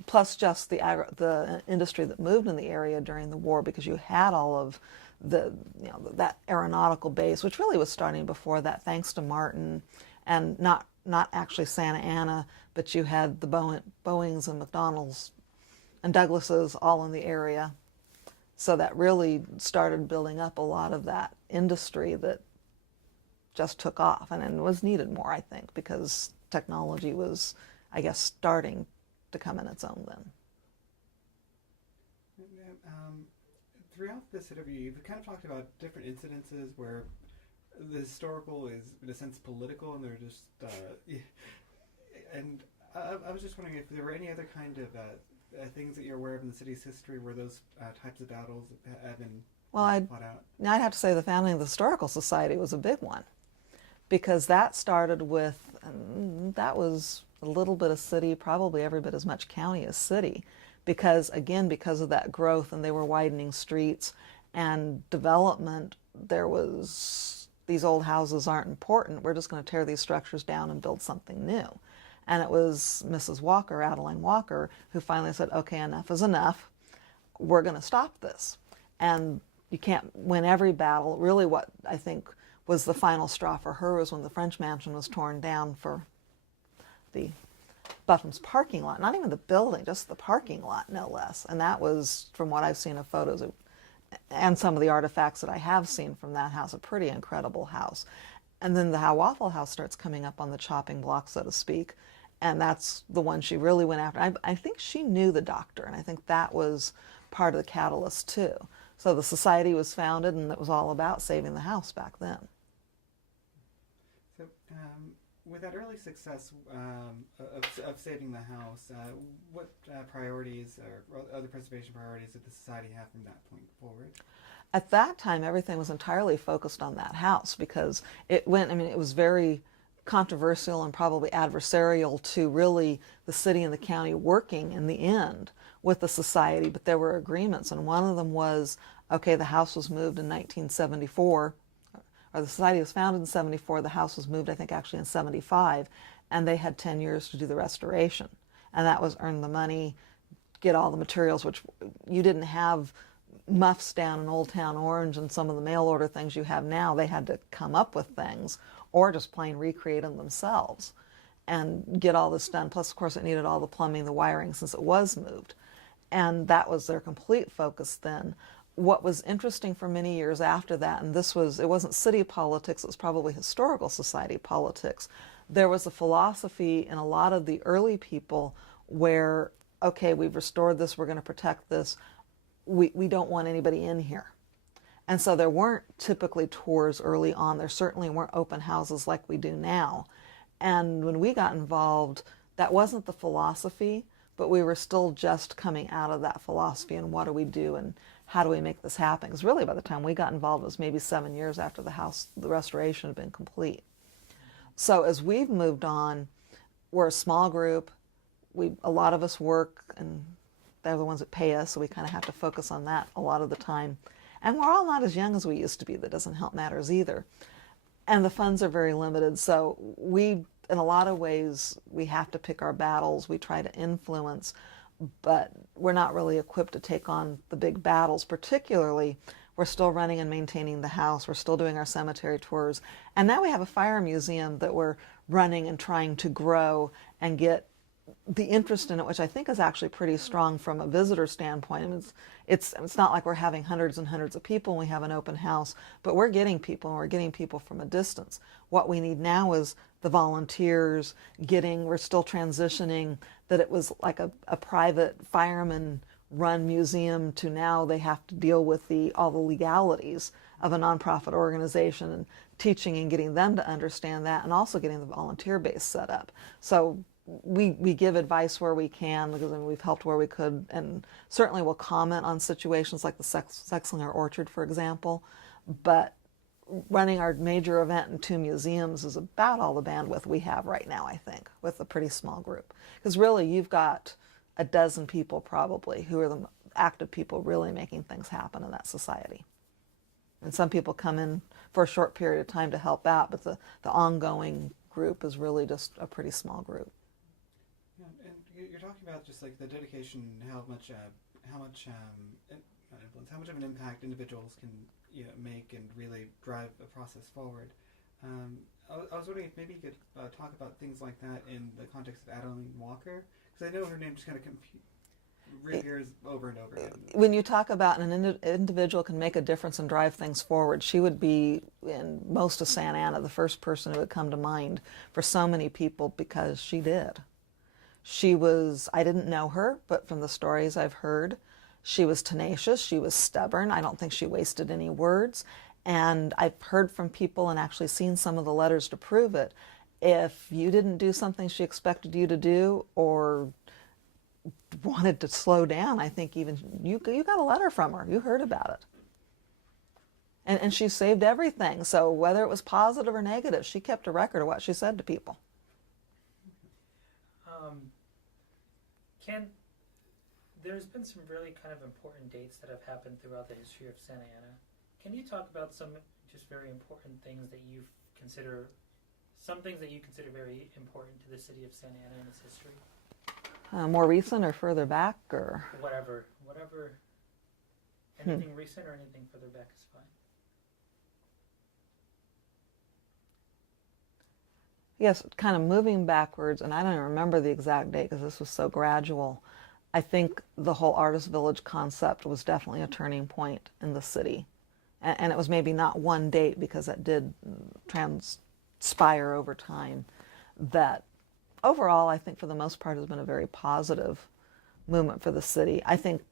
Plus just the industry that moved in the area during the war, because you had all of that aeronautical base, which really was starting before that, thanks to Martin, and not actually Santa Ana, but you had the Boeings and McDonnells and Douglases all in the area. So that really started building up a lot of that industry that just took off, and was needed more, I think, because technology was, I guess, starting to come in its own then. Throughout this interview, you've kind of talked about different incidences where the historical is, in a sense, political, and they're just... and I was just wondering if there were any other kind of things that you're aware of in the city's history where those types of battles have been fought out. I'd have to say the founding of the Historical Society was a big one, because that started with, that was a little bit of city, probably every bit as much county as city, because of that growth, and they were widening streets and development. There was, these old houses aren't important, we're just going to tear these structures down and build something new. And it was Mrs. Walker, Adeline Walker, who finally said, okay, enough is enough. We're going to stop this. And, you can't win every battle. Really what I think was the final straw for her was when the French mansion was torn down for the Buffum's parking lot. Not even the building, just the parking lot, no less. And that was, from what I've seen of photos and some of the artifacts that I have seen from that house, a pretty incredible house. And then the Waffle House starts coming up on the chopping block, so to speak. And that's the one she really went after. I think she knew the doctor, and I think that was part of the catalyst too. So the society was founded, and it was all about saving the house back then. So, with that early success of saving the house, what priorities or other preservation priorities did the society have from that point forward? At that time, everything was entirely focused on that house because it was very controversial and probably adversarial to really the city and the county working in the end with the society, but there were agreements, and one of them was, okay, the house was moved in 1974, or the society was founded in 74, the house was moved, I think, actually in 75, and they had 10 years to do the restoration. And that was earn the money, get all the materials, which you didn't have muffs down in Old Town Orange and some of the mail order things you have now. They had to come up with things or just plain recreate them themselves and get all this done. Plus, of course, it needed all the plumbing, the wiring, since it was moved. And that was their complete focus then. What was interesting for many years after that, and it wasn't city politics, it was probably historical society politics. There was a philosophy in a lot of the early people where, okay, we've restored this, we're going to protect this, we don't want anybody in here. And so there weren't typically tours early on. There certainly weren't open houses like we do now. And when we got involved, that wasn't the philosophy, but we were still just coming out of that philosophy and what do we do and how do we make this happen? Because really by the time we got involved, it was maybe 7 years after the restoration had been complete. So as we've moved on, we're a small group. A lot of us work, and they're the ones that pay us, so we kind of have to focus on that a lot of the time. And we're all not as young as we used to be. That doesn't help matters either. And the funds are very limited, so in a lot of ways, we have to pick our battles. We try to influence, but we're not really equipped to take on the big battles. Particularly, we're still running and maintaining the house. We're still doing our cemetery tours. And now we have a fire museum that we're running and trying to grow and get the interest in it, which I think is actually pretty strong from a visitor standpoint. I mean, it's not like we're having hundreds and hundreds of people when we have an open house, but we're getting people, and we're getting people from a distance. What we need now is the volunteers we're still transitioning that it was like a private fireman-run museum to now they have to deal with all the legalities of a nonprofit organization and teaching and getting them to understand that, and also getting the volunteer base set up. So we give advice where we can, because we've helped where we could, and certainly will comment on situations like the Sexlinger Orchard, for example. But running our major event in 2 museums is about all the bandwidth we have right now, I think, with a pretty small group. Because really, you've got a dozen people probably who are the active people really making things happen in that society. And some people come in for a short period of time to help out, but the ongoing group is really just a pretty small group. Yeah, and you're talking about just like the dedication, how much influence, how much of an impact individuals can make and really drive a process forward. I was wondering if maybe you could talk about things like that in the context of Adeline Walker, because I know her name just kind of reappears over and over again. When you talk about an individual can make a difference and drive things forward, she would be, in most of Santa Ana, the first person who would come to mind for so many people, because she did. I didn't know her, but from the stories I've heard, she was tenacious, she was stubborn. I don't think she wasted any words. And I've heard from people and actually seen some of the letters to prove it. If you didn't do something she expected you to do or wanted to slow down, I think even you got a letter from her. You heard about it. And she saved everything. So whether it was positive or negative, she kept a record of what she said to people. There's been some really kind of important dates that have happened throughout the history of Santa Ana. Can you talk about some just very important things that you consider very important to the city of Santa Ana and its history? More recent or further back, or whatever. Anything recent or anything further back is fine. Yes, kind of moving backwards, and I don't even remember the exact date because this was so gradual. I think the whole Artist Village concept was definitely a turning point in the city. And it was maybe not one date because it did transpire over time. That overall, I think for the most part has been a very positive movement for the city. I think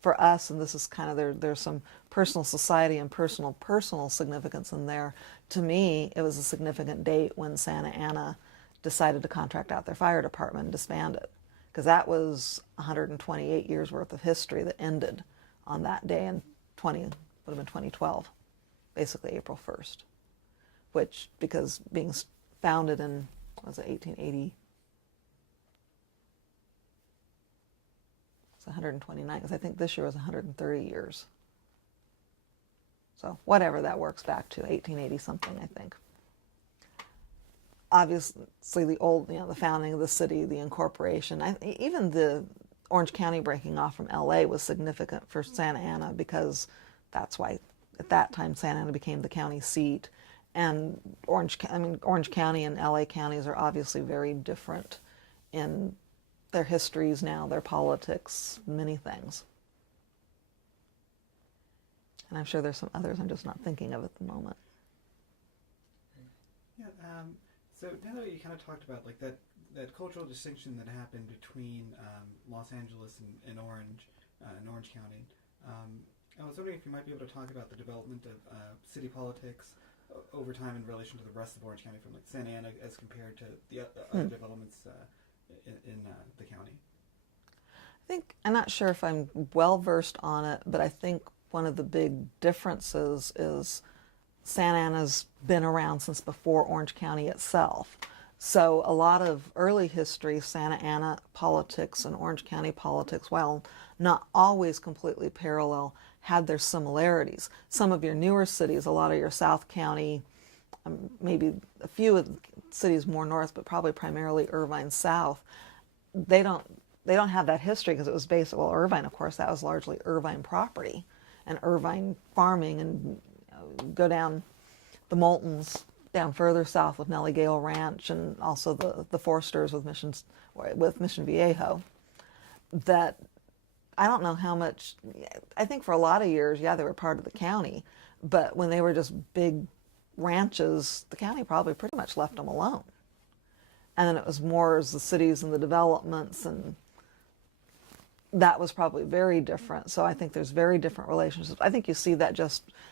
for us, and this is kind of there's some personal society and personal significance in there. To me, it was a significant date when Santa Ana decided to contract out their fire department and disband it, because that was 128 years worth of history that ended on that day in would have been 2012, basically April 1st, which, because being founded in, what was it, 1880, it's 129, because I think this year was 130 years. So whatever that works back to, 1880 something, I think. Obviously, the old, the founding of the city, the incorporation, even the Orange County breaking off from LA was significant for Santa Ana, because that's why at that time Santa Ana became the county seat. And Orange County and LA counties are obviously very different in their histories now, their politics, many things. And I'm sure there's some others I'm just not thinking of at the moment. Yeah. So now that you kind of talked about like that cultural distinction that happened between Los Angeles and Orange County, I was wondering if you might be able to talk about the development of city politics over time in relation to the rest of Orange County, from like Santa Ana as compared to the other developments in the county. I'm not sure if I'm well versed on it, but I think one of the big differences is Santa Ana's been around since before Orange County itself. So a lot of early history, Santa Ana politics and Orange County politics, while not always completely parallel, had their similarities. Some of your newer cities, a lot of your South County, maybe a few of the cities more north, but probably primarily Irvine South, they don't have that history because it was based, well, Irvine, of course, that was largely Irvine property and Irvine farming, and go down the Moultons, down further south with Nellie Gale Ranch, and also the Forsters with Mission Viejo. That I don't know how much, I think for a lot of years, yeah, they were part of the county, but when they were just big ranches, the county probably pretty much left them alone. And then it was more as the cities and the developments, and that was probably very different. So I think there's very different relationships. I think you see that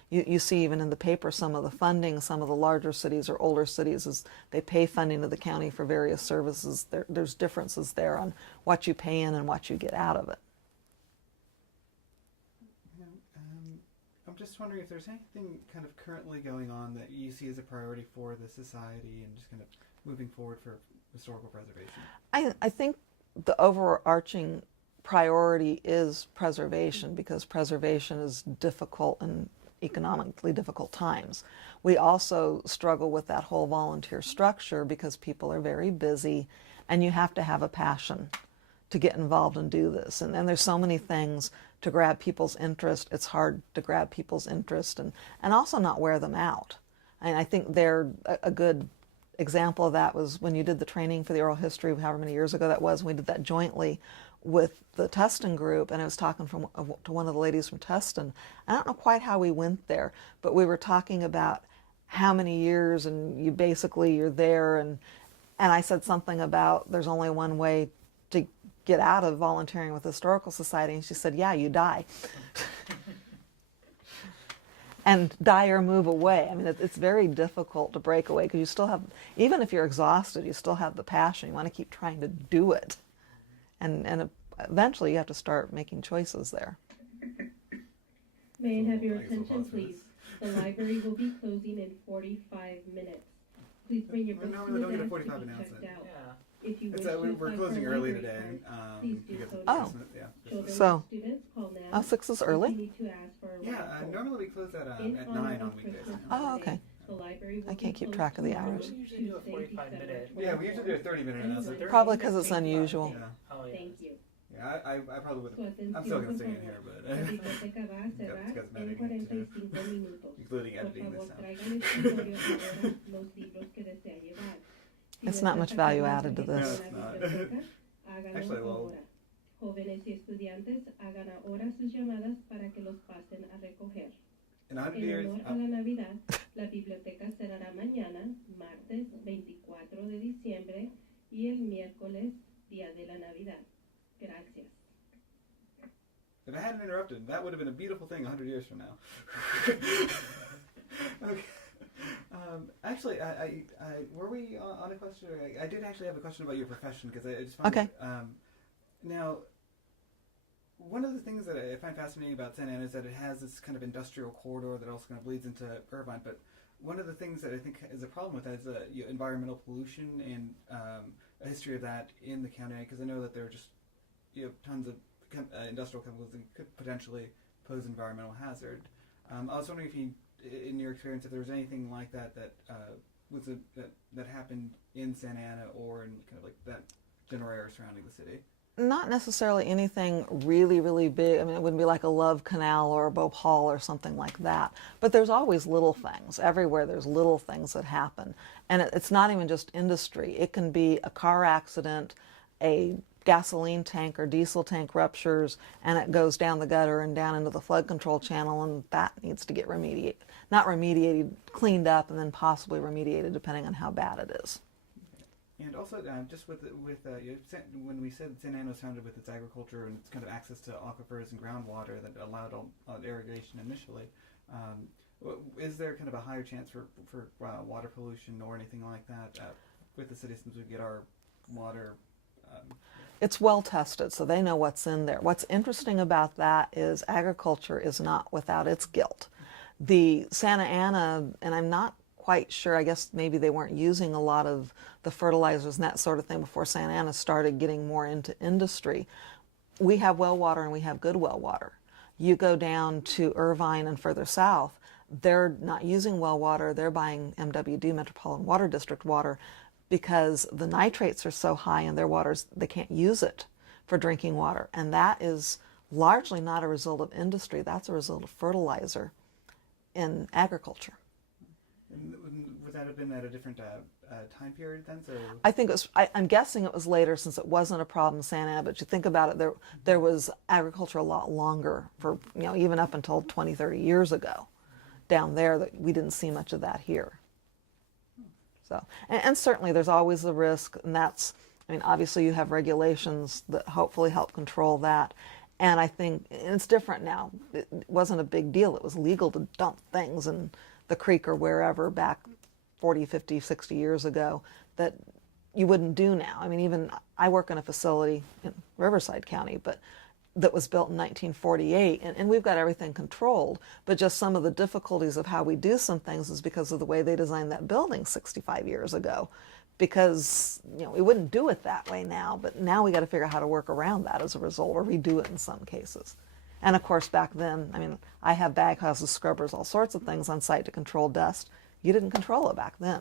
you see even in the paper, some of the funding, some of the larger cities or older cities, is they pay funding to the county for various services. There's differences there on what you pay in and what you get out of it. I'm just wondering if there's anything kind of currently going on that you see as a priority for the society and just kind of moving forward for historical preservation. I think the overarching priority is preservation, because preservation is difficult in economically difficult times. We also struggle with that whole volunteer structure because people are very busy and you have to have a passion to get involved and do this. And there's so many things to grab people's interest. It's hard to grab people's interest and also not wear them out. And I think they're a good example of that was when you did the training for the oral history, however many years ago that was, we did that jointly with the Tustin group, and I was talking to one of the ladies from Tustin. I don't know quite how we went there, but we were talking about how many years, and you're there, and I said something about there's only one way to get out of volunteering with the Historical Society, and she said, yeah, you die. And die or move away. I mean, it's very difficult to break away because you still have, even if you're exhausted, you still have the passion. You want to keep trying to do it. And eventually you have to start making choices there. May I have your attention, please? The library will be closing in 45 minutes. Please bring your books to the desk to be checked out. Yeah. If you wish to we're apply closing for a early library today. card, please do so Oh. now. Yeah. Children So- and students, call now. 6 is If you early? need to ask for a Yeah, ride normally we close at In 9 honor on of weekdays. Christmas Oh, holiday, okay. the library will I can't be keep closed track of the tomorrow, hours. We usually do a Tuesday, 45 December minute. Yeah, we usually do a 30-minute announcement. Probably because it's unusual. Yeah. Oh, yeah. Thank you. Yeah, I probably would Su have. I'm atención, still por going to sing it favor. here, but La biblioteca va a cerrar Because en editing too, 45 minutos. including Por editing this favor, sound. traiga al escritorio ahora los libros que desea llevar. Si It's no not está much value sacando added to tarjeta this. de No, la it's not. biblioteca, hágalo Actually, well- ahora. Jóvenes y estudiantes, hagan ahora sus llamadas para que los pasen a recoger. In 100 En years, honor a la Navidad, la biblioteca cerrará mañana, martes 24 de diciembre, y el miércoles, día de la Navidad. Gracias. if I hadn't interrupted, that would have been a beautiful thing 100 years from now. Okay. Actually, I were we on a question? I did actually have a question about your profession because I just found Okay. Now, one of the things that I find fascinating about Santa Ana is that it has this kind of industrial corridor that also kind of bleeds into Irvine. But one of the things that I think is a problem with that is environmental pollution and a history of that in the county. Because I know that there are just tons of industrial chemicals that could potentially pose environmental hazard. I was wondering if you, in your experience, if there was anything like that that happened in Santa Ana or in kind of like that general area surrounding the city. Not necessarily anything really, really big. I mean, it wouldn't be like a Love Canal or a Bhopal or something like that. But there's always little things. Everywhere there's little things that happen. And it's not even just industry. It can be a car accident, a gasoline tank or diesel tank ruptures, and it goes down the gutter and down into the flood control channel, and that needs to get remediated. Not remediated, cleaned up, and then possibly remediated depending on how bad it is. And also, just with when we said Santa Ana was founded with its agriculture and its kind of access to aquifers and groundwater that allowed irrigation initially, is there kind of a higher chance for water pollution or anything like that with the city since we get our water? It's well tested, so they know what's in there. What's interesting about that is agriculture is not without its guilt. The Santa Ana, and I'm not quite sure, I guess maybe they weren't using a lot of the fertilizers and that sort of thing before Santa Ana started getting more into industry. We have well water and we have good well water. You go down to Irvine and further south, they're not using well water, they're buying MWD, Metropolitan Water District water, because the nitrates are so high in their waters, they can't use it for drinking water. And that is largely not a result of industry, that's a result of fertilizer in agriculture. And would that have been at a different time period then? So I think it was, I'm guessing it was later since it wasn't a problem in Santa Ana, but you think about it, there was agriculture a lot longer for, even up until 20, 30 years ago down there, that we didn't see much of that here. So, and certainly there's always the risk, and that's, obviously you have regulations that hopefully help control that. And I think it's different now. It wasn't a big deal. It was legal to dump things in the creek or wherever back 40, 50, 60 years ago that you wouldn't do now. Even I work in a facility in Riverside County, but that was built in 1948, and we've got everything controlled, but just some of the difficulties of how we do some things is because of the way they designed that building 65 years ago. Because we wouldn't do it that way now, but now we got to figure out how to work around that as a result, or redo it in some cases. And of course back then, I have baghouses, scrubbers, all sorts of things on site to control dust. You didn't control it back then.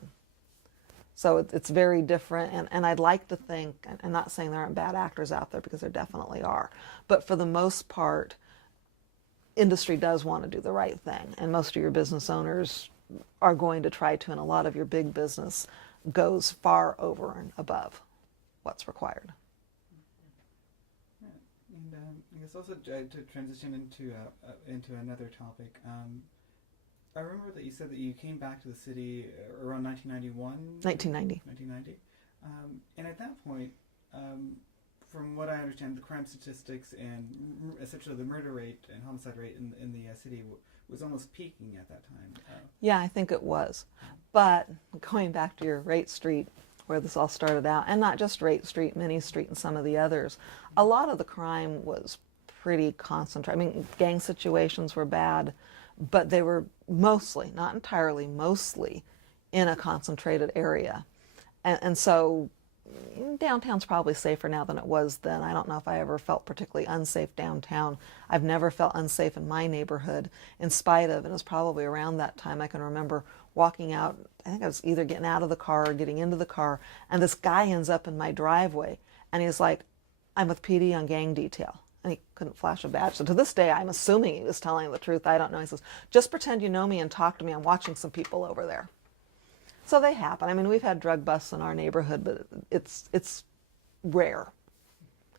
So it's very different, and I'd like to think, I'm not saying there aren't bad actors out there, because there definitely are, but for the most part, industry does want to do the right thing, and most of your business owners are going to try to, and a lot of your big business goes far over and above what's required. And I guess also to transition into another topic, I remember that you said that you came back to the city around 1991? 1990. 1990. And at that point, from what I understand, the crime statistics and essentially the murder rate and homicide rate in the city was almost peaking at that time. Yeah, I think it was. But going back to your Rate Street, where this all started out, and not just Rate Street, Minnie Street and some of the others, a lot of the crime was pretty concentrated. Gang situations were bad, but they were mostly, not entirely, mostly in a concentrated area. And so downtown's probably safer now than it was then. I don't know if I ever felt particularly unsafe downtown. I've never felt unsafe in my neighborhood, in spite of, and it was probably around that time I can remember walking out, I think I was either getting out of the car or getting into the car, and this guy ends up in my driveway, and he's like, I'm with PD on gang detail. And he couldn't flash a badge. So to this day, I'm assuming he was telling the truth. I don't know. He says, just pretend you know me and talk to me. I'm watching some people over there. So they happen. I mean, we've had drug busts in our neighborhood, but it's rare.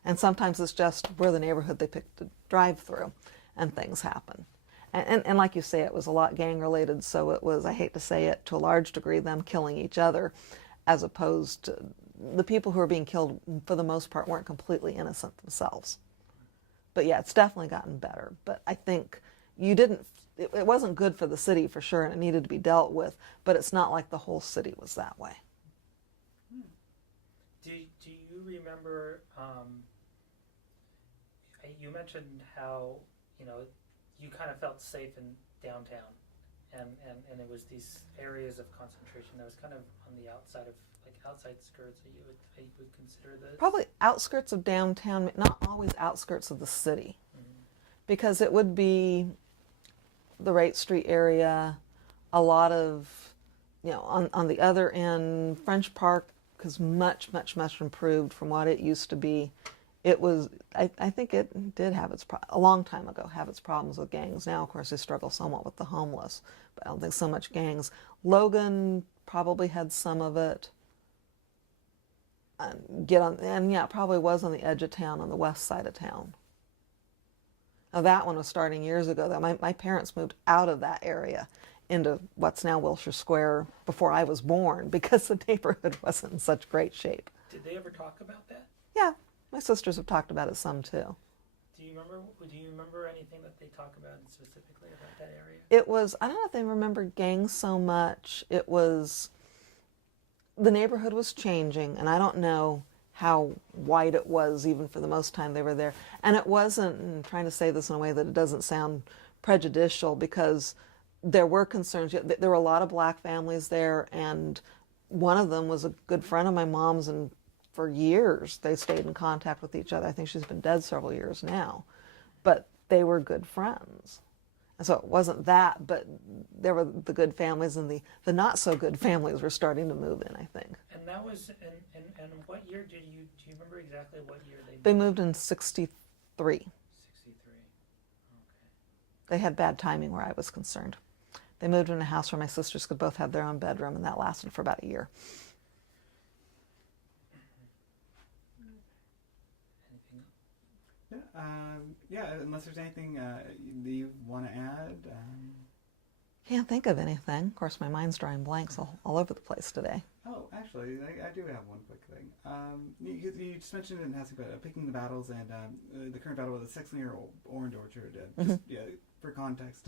And sometimes it's just we're the neighborhood they picked to drive through, and things happen. And like you say, it was a lot gang related, so it was, I hate to say it, to a large degree them killing each other, as opposed to the people who were being killed, for the most part, weren't completely innocent themselves. But yeah, it's definitely gotten better. But I think it wasn't good for the city for sure, and it needed to be dealt with, but it's not like the whole city was that way. Do you remember, you mentioned how, you kind of felt safe in downtown, and it was these areas of concentration that was kind of on the outside of, like outside skirts that you would consider this? Probably outskirts of downtown, not always outskirts of the city. Because it would be the Wright Street area, a lot of, on the other end, French Park is much improved from what it used to be. It was, I think it did have a long time ago, have its problems with gangs. Now, of course, they struggle somewhat with the homeless, but I don't think so much gangs. Logan probably had some of it. And probably was on the edge of town, on the west side of town. Now that one was starting years ago, though. My parents moved out of that area into what's now Wilshire Square before I was born, because the neighborhood wasn't in such great shape. Did they ever talk about that? Yeah, my sisters have talked about it some too. Do you remember anything that they talk about specifically about that area? It was, I don't know if they remember gangs so much. It was, the neighborhood was changing, and I don't know how white it was even for the most time they were there. And it wasn't, I'm trying to say this in a way that it doesn't sound prejudicial, because there were concerns. There were a lot of black families there, and one of them was a good friend of my mom's, and for years they stayed in contact with each other. I think she's been dead several years now, but they were good friends. And so it wasn't that, but there were the good families, and the not so good families were starting to move in, I think. And that was, and what year do you remember exactly what year they moved? They moved in 63. 63, okay. They had bad timing where I was concerned. They moved in a house where my sisters could both have their own bedroom, and that lasted for about a year. Unless there's anything that you want to add. Can't think of anything. Of course, my mind's drawing blanks all over the place today. Oh, actually, I do have one quick thing. You just mentioned in passing about picking the battles, and the current battle with the Sexlinger Orange Orchard. For context,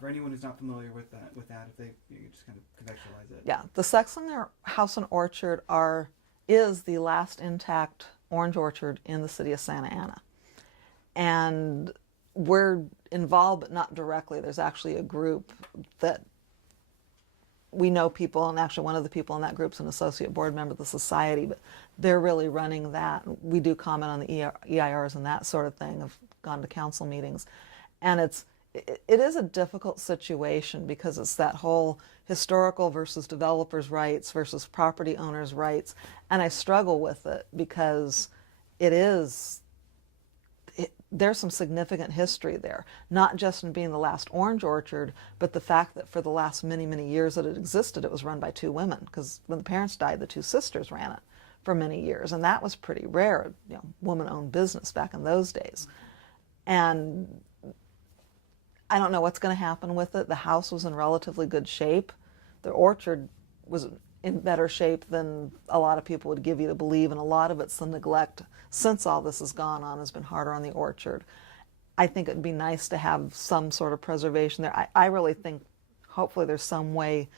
for anyone who's not familiar with that, if they just kind of contextualize it. Yeah, the Sexlinger House and Orchard is the last intact orange orchard in the city of Santa Ana. And we're involved, but not directly. There's actually a group that we know people, and actually one of the people in that group's an associate board member of the society, but they're really running that. We do comment on the EIRs and that sort of thing. I've gone to council meetings. And it is a difficult situation, because it's that whole historical versus developers' rights versus property owners' rights. And I struggle with it, because there's some significant history there, not just in being the last orange orchard, but the fact that for the last many years that it existed, it was run by two women, because when the parents died, the two sisters ran it for many years, and that was pretty rare, woman-owned business back in those days. And I don't know what's going to happen with it. The house was in relatively good shape. The orchard was in better shape than a lot of people would give you to believe, and a lot of it's the neglect since all this has gone on has been harder on the orchard. I think it'd be nice to have some sort of preservation there. I really think hopefully there's some way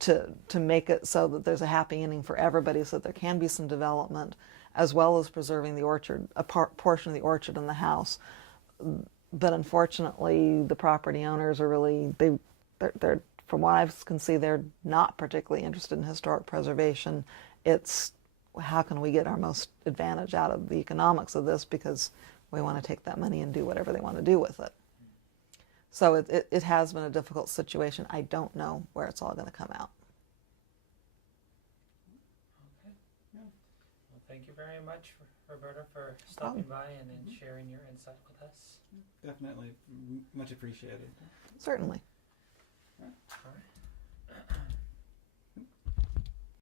to make it so that there's a happy ending for everybody, so that there can be some development, as well as preserving the orchard, a portion of the orchard and the house. But unfortunately, the property owners are really, they're from what I can see, they're not particularly interested in historic preservation. It's how can we get our most advantage out of the economics of this, because we want to take that money and do whatever they want to do with it. So it has been a difficult situation. I don't know where it's all going to come out. Okay. Well, thank you very much, Roberta, for stopping by and sharing your insight with us. Definitely much appreciated. Certainly. All right.